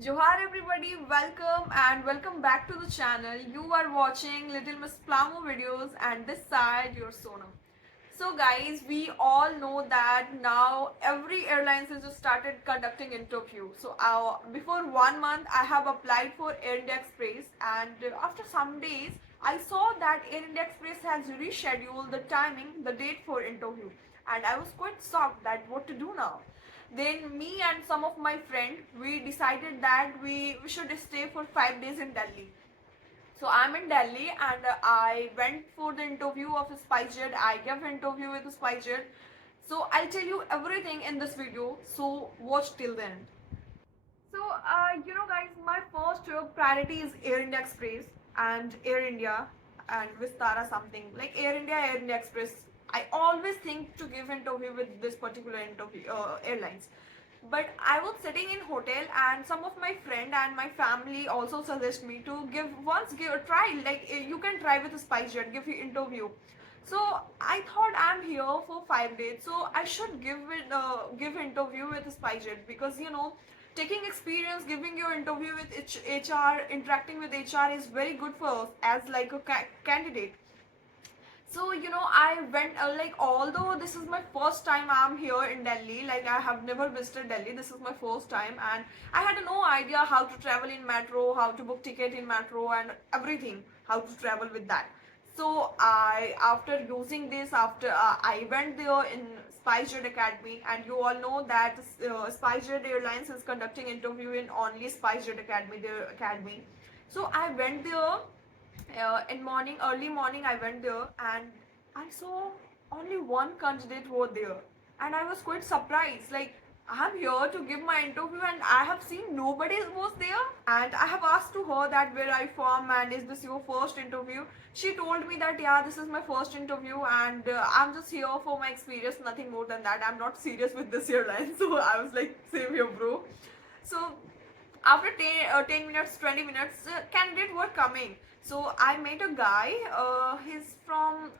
Johar everybody, welcome and welcome back to the channel. You are watching Little Miss Plamo videos and this side your Sonam. So guys, we all know that now every airlines has just started conducting interview. So before 1 month I have applied for Air India Express, and after some days I saw that Air India Express has rescheduled the timing, the date for interview, and I was quite shocked that what to do now. Then me and some of my friends, we decided that we should stay for 5 days in Delhi. So I'm in Delhi, and I went for the interview of SpiceJet. I gave an interview with SpiceJet. So I'll tell you everything in this video. So watch till the end. So, guys, my first priority is Air India Express and Air India and Vistara something like Air India Express. I always think to give interview with this particular interview airlines. But I was sitting in hotel, and some of my friend and my family also suggest me to give a try. Like you can try with a SpiceJet, give you interview. So I thought I'm here for 5 days, so I should give interview with SpiceJet, because taking experience, giving your interview with HR, interacting with HR is very good for us as like a candidate. So I went like, although this is my first time I'm here in Delhi, like I have never visited Delhi, this is my first time, and I had no idea how to travel in metro, how to book ticket in metro, and everything, how to travel with that. So I, after using this, after I went there in SpiceJet Academy, and you all know that SpiceJet Airlines is conducting interview in only SpiceJet Academy, their academy. So I went there in morning, early morning. I went there, and I saw only one candidate over there, and I was quite surprised. Like, I'm here to give my interview, and I have seen nobody was there. And I have asked to her that where I from, and is this your first interview? She told me that yeah, this is my first interview, and I'm just here for my experience, nothing more than that. I'm not serious with this airline. So I was like, same here, bro. So after 10 minutes, 20 minutes, candidate were coming. So I met a guy, he's from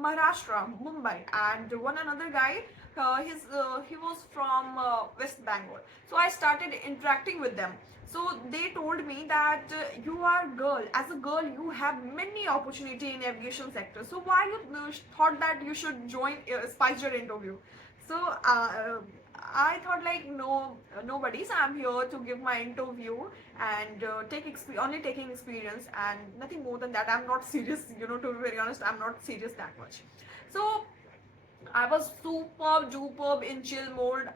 Maharashtra, Mumbai, and one another guy, he was from West Bengal. So I started interacting with them. So they told me that you are girl, as a girl you have many opportunity in aviation sector, so why you thought that you should join SpiceJet interview. So I thought like, no, nobody's. I'm here to give my interview and only taking experience and nothing more than that. I'm not serious, to be very honest. I'm not serious that much. So I was super duper in chill mood.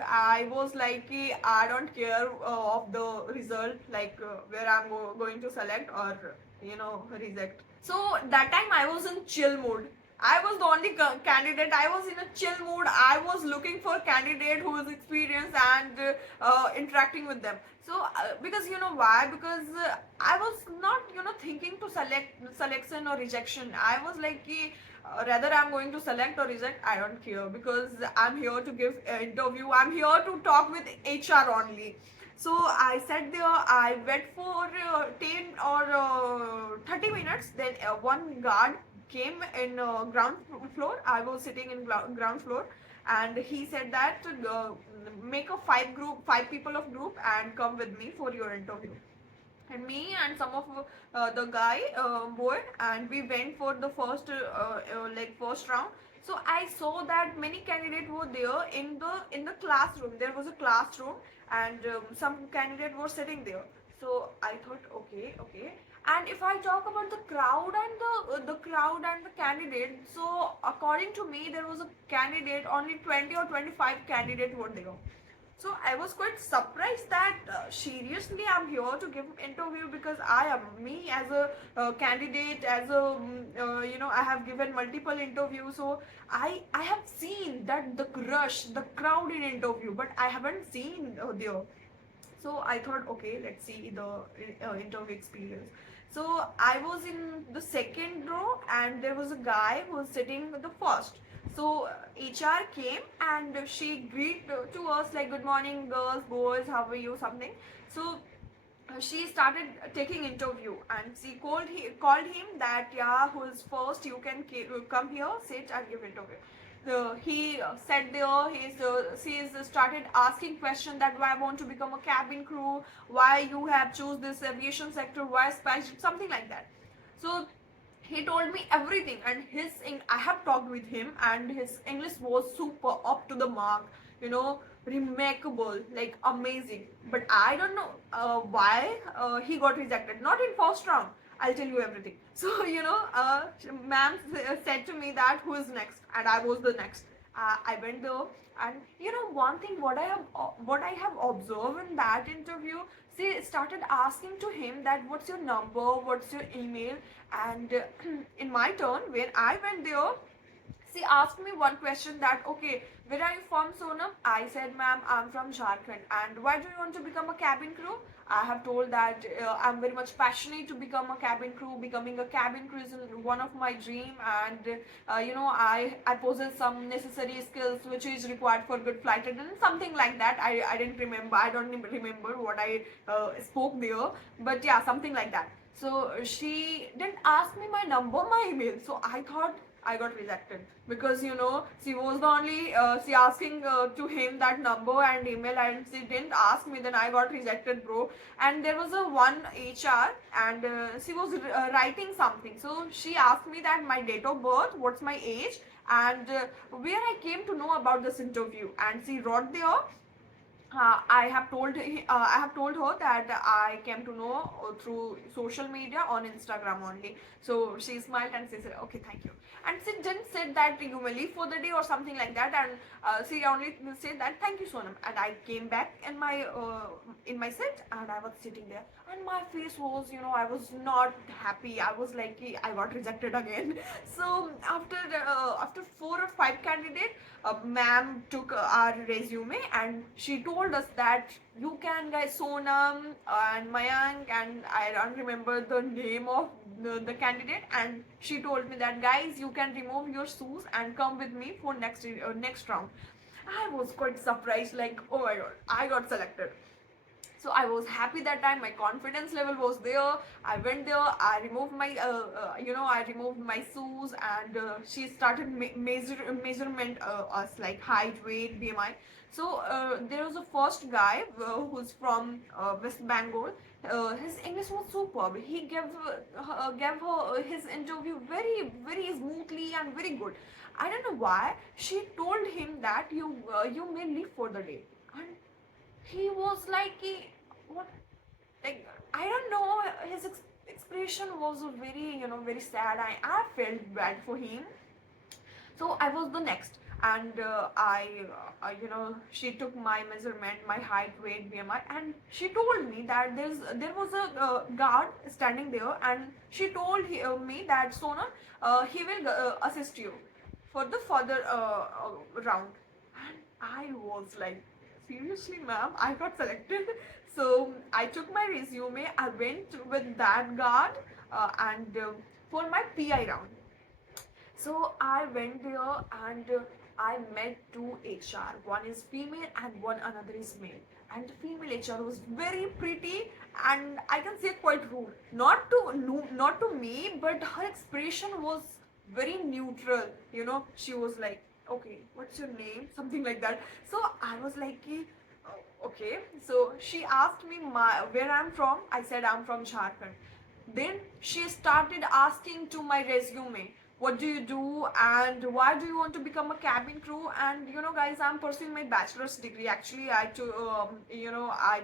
I was like, I don't care of the result, like where I'm going to select or reject. So that time I was in chill mood. I was the only candidate. I was in a chill mood. I was looking for candidate who is experienced and interacting with them. So because you know why? Because I was not thinking to selection or rejection. I was like, rather I'm going to select or reject, I don't care, because I'm here to give an interview, I'm here to talk with HR only. So I sat there, I wait for 10 or 30 minutes. Then one guard came in ground floor. I was sitting in ground floor, and he said that make a five people of group and come with me for your interview. And me and some of the guy boy, and we went for the first round. So I saw that many candidates were there in the classroom. There was a classroom, and some candidates were sitting there. So I thought, okay, okay. And if I talk about the crowd and the crowd and the candidate, so according to me, there was a candidate, only 20 or 25 candidates were there. So I was quite surprised that seriously I'm here to give interview, because I am me as a candidate, as a I have given multiple interviews. So I have seen that the rush, the crowd in interview, but I haven't seen there. So I thought, okay, let's see the interview experience. So I was in the second row, and there was a guy who was sitting the first. So HR came, and she greeted to us like, good morning girls, boys, how are you, something. So she started taking interview, and she called him that, yeah, who is first, you can come here, sit and give interview. he said there, she's started asking question that why I want to become a cabin crew, why you have choose this aviation sector, why spice, something like that. So he told me everything, and I have talked with him, and his English was super up to the mark, you know, remarkable, like amazing. But I don't know why he got rejected, not in first round. I'll tell you everything. So ma'am said to me that who is next, and I was the next. I went there, and one thing what I have observed in that interview, she started asking to him that what's your number, what's your email, and in my turn when I went there, she asked me one question that, okay, where are you from, Sonam? I said, ma'am, I'm from Jharkhand. And why do you want to become a cabin crew? I have told that I'm very much passionate to become a cabin crew. Becoming a cabin crew is one of my dream, and I possess some necessary skills which is required for good flight attendant, something like that. I didn't remember. I don't even remember what I spoke there, but yeah, something like that. So she didn't ask me my number, my email. So I thought I got rejected because she was the only she asking to him that number and email, and she didn't ask me. Then I got rejected, bro. And there was a one HR, and she was writing something. So she asked me that my date of birth, what's my age, and where I came to know about this interview. And she wrote there, I have told her that I came to know through social media on Instagram only. So she smiled and she said, "Okay, thank you." And she didn't say that you may leave for the day or something like that. And she only said that, "Thank you, Sonam." And I came back in my seat, and I was sitting there, and my face was, I was not happy. I was like, I got rejected again. So after 4 or 5 candidates, ma'am took our resume, and she told us that you can guys, Sonam and Mayank, and I don't remember the name of the candidate, and she told me that, guys, you can remove your shoes and come with me for next round. I was quite surprised, like, oh my god, I got selected. So I was happy that time. My confidence level was there. I went there, I removed my I removed my shoes, and she started measurement us, like height, weight, BMI. So there was a first guy who's from West Bengal. His English was superb. He gave her his interview very, very smoothly and very good. I don't know why she told him that you may leave for the day, and he was like, what, like, I don't know, his expression was very, very sad. I felt bad for him. So I was the next, and she took my measurement, my height, weight, BMI, and she told me that there was a guard standing there, and she told me that, Sona, he will assist you for the further round. And I was like, seriously, ma'am, I got selected. So I took my resume, I went with that guard, and for my PI round. So I went there, and I met two HR. One is female and one another is male. And the female HR was very pretty, and I can say quite rude. Not to no, not to me, but her expression was very neutral. She was like, "Okay, what's your name?" Something like that. So I was like, "Oh, okay." So she asked me where I'm from. I said I'm from Jharkhand. Then she started asking to my resume, what do you do and why do you want to become a cabin crew? And guys, I'm pursuing my bachelor's degree. Actually, I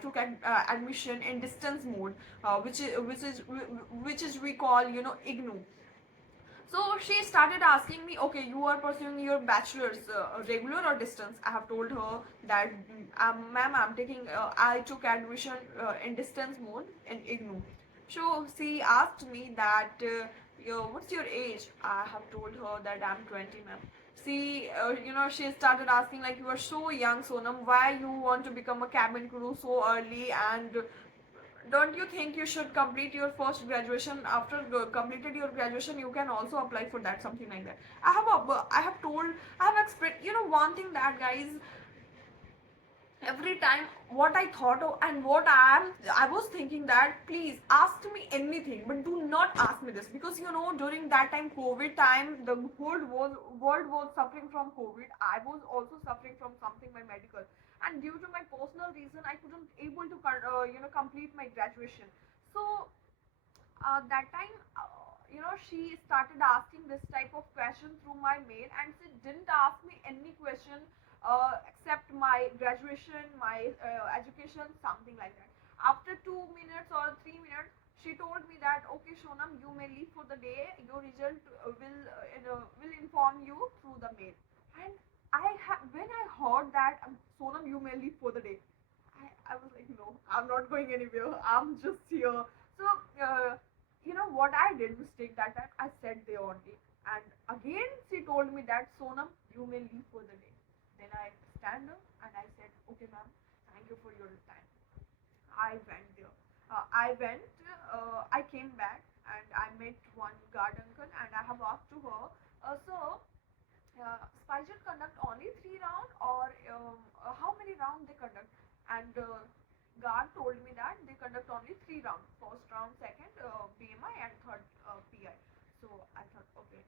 took admission in distance mode, which is we call IGNOU. So she started asking me, okay, you are pursuing your bachelor's regular or distance? I have told her that, ma'am, I took admission in distance mode in IGNOU. So she asked me that, what's your age? I have told her that I'm 20, ma'am. She started asking, like, you are so young, Sonam, why you want to become a cabin crew so early, and don't you think you should complete your first graduation? After completed your graduation, you can also apply for that, something like that. I have expressed, one thing that, guys, every time what I thought of and I was thinking that please ask me anything, but do not ask me this, because during that time, COVID time, the world was suffering from COVID. I was also suffering from something, my medical, and due to my personal reason, I couldn't able to complete my graduation. So that time, she started asking this type of question through my mail, and she didn't ask me any question except my graduation, my education, something like that. After 2 minutes or 3 minutes, she told me that okay, Shonam, you may leave for the day. Your result will inform you through the mail. And when I heard that, Sonam, you may leave for the day. I was like, no, I'm not going anywhere. I'm just here. So, what I did mistake that time, I sat there only. And again, she told me that, Sonam, you may leave for the day. Then I stand up and I said, okay, ma'am, thank you for your time. I went there. I came back and I met one guard uncle and I have asked to her, so SpiceJet conduct only 3 round or how many round they conduct? And guard told me that they conduct only 3 round. First round, second BMI, and third PI. So I thought okay.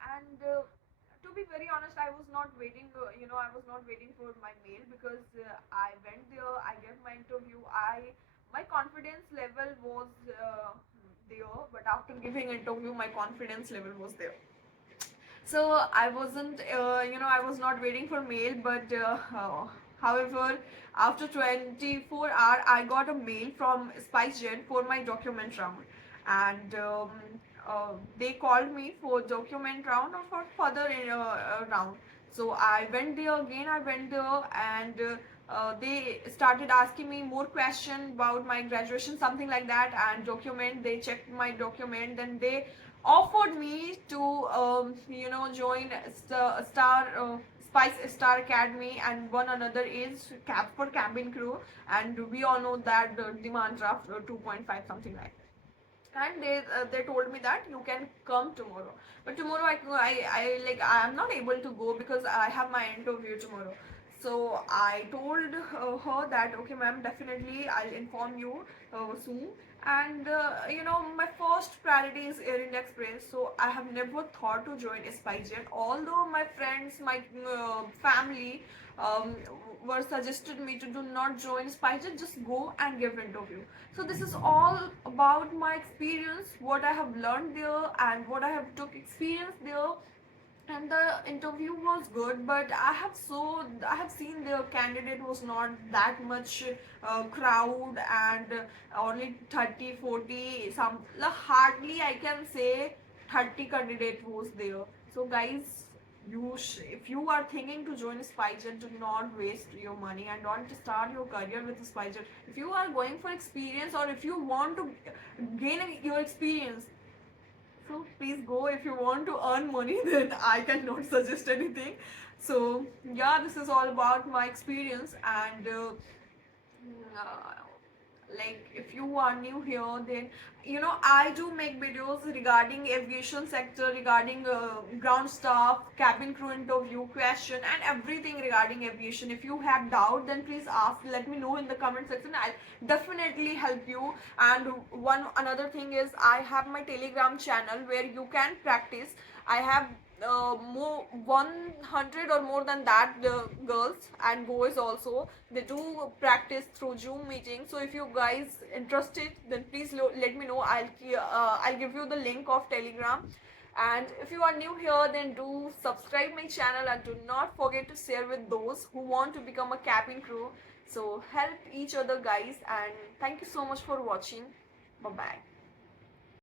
And to be very honest, I was not waiting. I was not waiting for my mail, because I went there. I gave my interview. My confidence level was there, but after giving interview, my confidence level was there. So I wasn't I was not waiting for mail, but however, after 24 hours, I got a mail from SpiceJet for my document round. And they called me for document round or for further round. So I went there again. I went there, and they started asking me more question about my graduation, something like that, and document. They checked my document, then they offered me to join Spice Star Academy, and one another is cap for cabin crew, and we all know that the demand draft 2.5, something like that. And they told me that you can come tomorrow, but tomorrow I am not able to go because I have my interview tomorrow. So I told her that okay, ma'am, definitely I'll inform you soon. And my first priority is Air India Express, so I have never thought to join SpiceJet, although my friends, my family were suggested me to do not join SpiceJet, just go and give interview. So this is all about my experience, what I have learned there and what I have took experience there. And the interview was good, but I have seen the candidate was not that much crowd, and only 30 40 some, like, hardly I can say 30 candidate was there. So guys, if you are thinking to join SpiceJet, do not waste your money and don't start your career with SpiceJet. If you are going for experience, or if you want to gain your experience, so please go. If you want to earn money, then I cannot suggest anything. So yeah, this is all about my experience. And like, if you are new here, then I do make videos regarding aviation sector, regarding ground staff, cabin crew interview question, and everything regarding aviation. If you have doubt, then please ask, let me know in the comment section. I'll definitely help you. And one another thing is, I have my Telegram channel where you can practice. I have more 100 or more than that girls and boys also, they do practice through Zoom meeting. So if you guys interested, then please let me know. I'll give you the link of Telegram. And if you are new here, then do subscribe my channel, and do not forget to share with those who want to become a cabin crew. So help each other, guys, and thank you so much for watching. Bye bye.